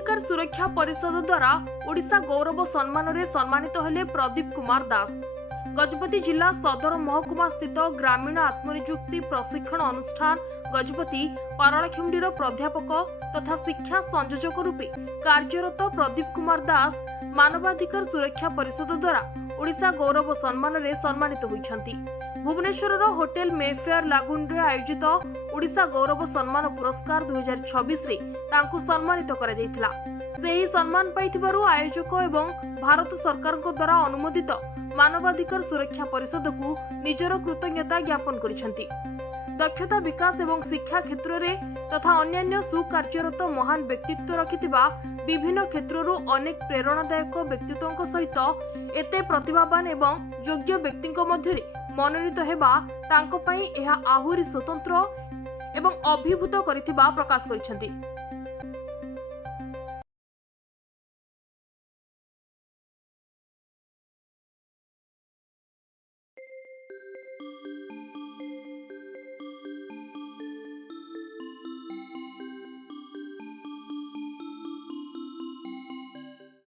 मानवाधिकार सुरक्षा परिषद द्वारा ओडिशा गौरव सम्मान रे सम्मानित हेले प्रदीप कुमार दास। गजपति जिला सदर महकुमा स्थित ग्रामीण आत्मनियुक्ति प्रशिक्षण अनुष्ठान गजपति पारालाखेमुंडीर प्राध्यापक तथा शिक्षा संयोजक रूपे कार्यरत प्रदीप कुमार दास मानवाधिकार सुरक्षा परिषद द्वारा ओडिशा गौरव सम्मान रे सम्मानित होइछंती। भुवनेश्वर होटेल मेफेयर लागुन आयोजित ओडिशा गौरव सम्मान पुरस्कार 2026 रे तांकु सम्मानित करा जायतिला। सेही सम्मान पाइथिबारु आयोजक एवं भारत सरकार द्वारा अनुमोदित मानवाधिकार सुरक्षा परिषद को निजर कृतज्ञता ज्ञापन करिसेंती। दक्षता विकास एवं शिक्षा क्षेत्र में तथा अन्यान्य सुकार्यरत महान व्यक्तित्व रखिथिबा विभिन्न क्षेत्ररू अनेक प्रेरणादायक व्यक्तित्वों सहित एते प्रतिभावान एवं योग्य व्यक्तिों मध्य मनोनीत हेबा तांको पई एहा आहुरी स्वतंत्र एवं अभिभूत करिथिबा प्रकाश करिसेंती।